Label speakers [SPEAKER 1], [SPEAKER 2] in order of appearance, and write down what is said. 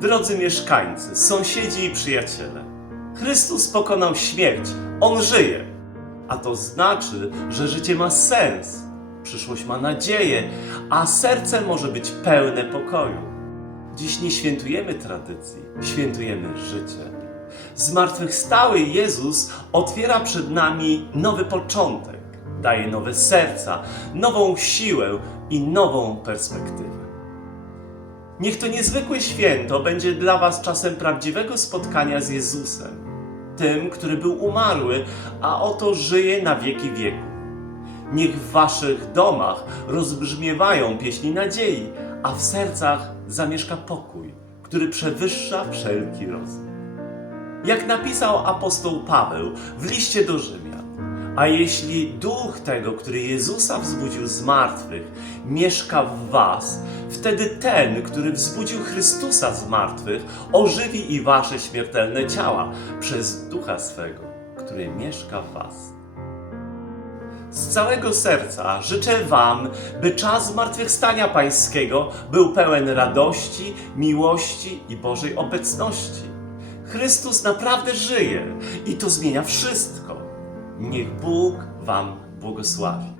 [SPEAKER 1] Drodzy mieszkańcy, sąsiedzi i przyjaciele, Chrystus pokonał śmierć, On żyje. A to znaczy, że życie ma sens, przyszłość ma nadzieję, a serce może być pełne pokoju. Dziś nie świętujemy tradycji, świętujemy życie. Zmartwychwstały Jezus otwiera przed nami nowy początek, daje nowe serca, nową siłę i nową perspektywę. Niech to niezwykłe święto będzie dla Was czasem prawdziwego spotkania z Jezusem, tym, który był umarły, a oto żyje na wieki wieku. Niech w Waszych domach rozbrzmiewają pieśni nadziei, a w sercach zamieszka pokój, który przewyższa wszelki rozum. Jak napisał apostoł Paweł w liście do Rzymian, a jeśli duch tego, który Jezusa wzbudził z martwych, mieszka w was, wtedy ten, który wzbudził Chrystusa z martwych, ożywi i wasze śmiertelne ciała przez ducha swego, który mieszka w was. Z całego serca życzę Wam, by czas zmartwychwstania Pańskiego był pełen radości, miłości i Bożej obecności. Chrystus naprawdę żyje i to zmienia wszystko. Niech Bóg Wam błogosławi.